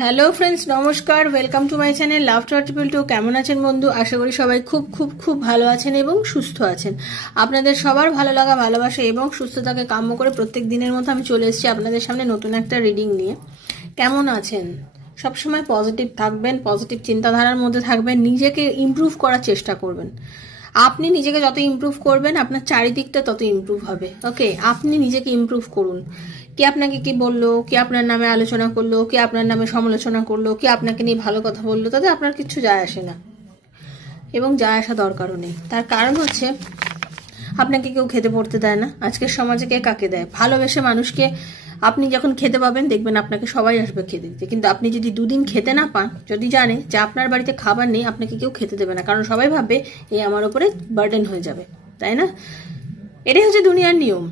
Hello friends, নমস্কার। Welcome to my channel love triple two. কেমন আছেন বন্ধু? আশা করি সবাই খুব খুব খুব ভালো আছেন এবং সুস্থ আছেন। আপনাদের সবার ভালো লাগা, ভালোবাসা এবং সুস্থতাকে কাম্য করে প্রত্যেক দিনের মতো আমি চলে এসেছি আপনাদের সামনে নতুন একটা রিডিং নিয়ে। কেমন আছেন? সবসময় পজিটিভ থাকবেন, পজিটিভ চিন্তাধারার মধ্যে থাকবেন, নিজেকে ইমপ্রুভ করার চেষ্টা করবেন। আপনি নিজেকে যত ইমপ্রুভ করবেন আপনার চারিদিকটা তত ইমপ্রুভ হবে। ওকে, আপনি নিজেকে ইমপ্রুভ করুন। কে আপনাকে কি বললো, কে আপনার নামে আলোচনা করলো, কে আপনার নামে সমালোচনা করলো, কে আপনাকে নিয়ে ভালো কথা বললো, তাতে আপনার কিচ্ছু যায় আসে না এবং যায় আসা দরকারও নেই। তার কারণ হচ্ছে আপনাকে কেউ খেতে পড়তে দেয় না। আজকের সমাজে কে কাকে দেয়? ভালোবেসে মানুষকে আপনি যখন খেতে পাবেন দেখবেন আপনাকে সবাই আসবে খেতে দিতে। কিন্তু আপনি যদি দুদিন খেতে না পান, যদি জানে যে আপনার বাড়িতে খাবার নেই, আপনাকে কেউ খেতে দেবে না, কারণ সবাই ভাববে এই আমার উপরে বার্ডেন হয়ে যাবে, তাই না? এটাই হচ্ছে দুনিয়ার নিয়ম।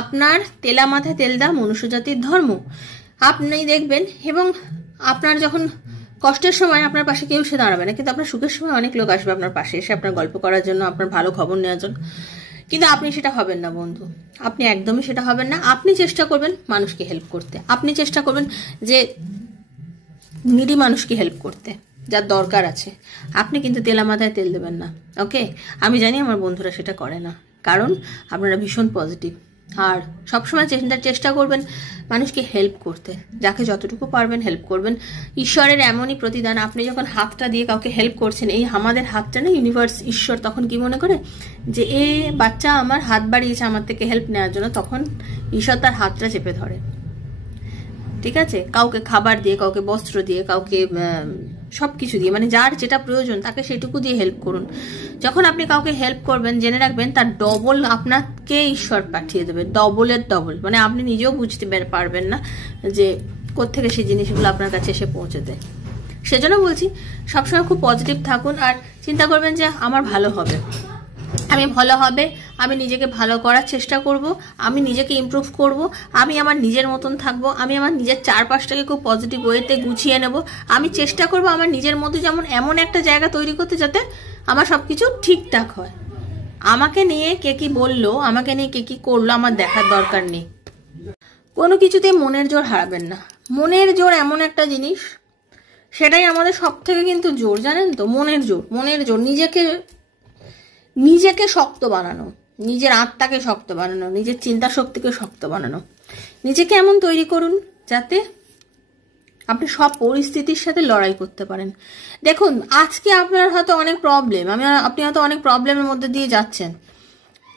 আপনার তেলা মাথায় তেল দা মনুষ্যজাতির ধর্ম। আপনি দেখবেন এবং আপনার যখন কষ্টের সময় আপনার পাশে কেউ সে দাঁড়াবে না, কিন্তু আপনার সুখের সময় অনেক লোক আসবে আপনার পাশে এসে আপনার গল্প করার জন্য, আপনার ভালো খবর নেওয়ার জন্য। কিন্তু আপনি সেটা হবেন না বন্ধু, আপনি একদমই সেটা হবেন না। আপনি চেষ্টা করবেন মানুষকে হেল্প করতে, আপনি চেষ্টা করবেন যে নিডি মানুষকে হেল্প করতে, যার দরকার আছে। আপনি কিন্তু তেলা মাথায় তেল দেবেন না। ওকে, আমি জানি আমার বন্ধুরা সেটা করে না, কারণ আপনারা ভীষণ পজিটিভ আর সবসময় চেষ্টা করবেন মানুষকে হেল্প করতে। যাকে যতটুকু পারবেন হেল্প করবেন। ঈশ্বরের এমনই প্রতিদান, আপনি যখন হাতটা দিয়ে কাউকে হেল্প করছেন, এই আমাদের হাতটা না ইউনিভার্স, ঈশ্বর তখন কি মনে করে যে এ বাচ্চা আমার হাত বাড়িয়েছে আমার থেকে হেল্প নেওয়ার জন্য, তখন ঈশ্বর তার হাতটা চেপে ধরে। ঠিক আছে, কাউকে খাবার দিয়ে, কাউকে বস্ত্র দিয়ে, কাউকে সবকিছু দিয়ে, মানে যার যেটা প্রয়োজন তাকে সেটুকু দিয়ে হেল্প করুন। যখন আপনি কাউকে হেল্প করবেন জেনে রাখবেন তার ডবল আপনাকে ঈশ্বর পাঠিয়ে দেবে, ডবলের ডবল। মানে আপনি নিজেও বুঝতে পারবেন না যে কোত্থেকে সেই জিনিসগুলো আপনার কাছে এসে পৌঁছে দেয়। সেজন্য বলছি সবসময় খুব পজিটিভ থাকুন আর চিন্তা করবেন যে আমার ভালো হবে, আমি ভালো হবে, আমি নিজেকে ভালো করার চেষ্টা করব, আমি নিজেকে ইমপ্রুভ করব, আমি আমার নিজের মতন থাকবো, আমি আমার নিজের চারপাশটাকে খুব পজিটিভ ওয়েতে গুছিয়ে নেব। আমি চেষ্টা করব আমার নিজের মধ্যে যেমন এমন একটা জায়গা তৈরি করতে যাতে আমার সব কিছু ঠিকঠাক হয়। আমাকে নিয়ে কে কি বললো, আমাকে নিয়ে কে কি করলো আমার দেখার দরকার নেই। কোনো কিছুতে মনের জোর হারাবেন না। মনের জোর এমন একটা জিনিস, সেটাই আমাদের সব থেকে কিন্তু জোর, জানেন তো? মনের জোর, মনের জোর। নিজেকে শক্ত বানানো, নিজের আত্মাকে শক্ত বানানো, নিজের চিন্তা শক্তিকে শক্ত বানানো। নিজেকে এমন তৈরি করুন যাতে আপনি সব পরিস্থিতির সাথে লড়াই করতে পারেন। দেখুন, আজকে আপনার হয়তো অনেক প্রবলেম, আপনি হয়তো অনেক প্রবলেমের মধ্যে দিয়ে যাচ্ছেন,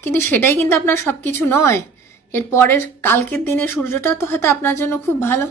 কিন্তু সেটাই কিন্তু আপনার সবকিছু নয়। এর পরের কালকের দিনে সূর্যটা তো হয়তো আপনার জন্য খুব ভালো।